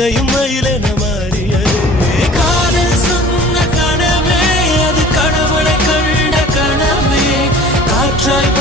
இறக்கையும் மயிலென மாறியதே காதல் சொன்ன கனவே அது கடவுளை கண்ட கனவே காற்றாய்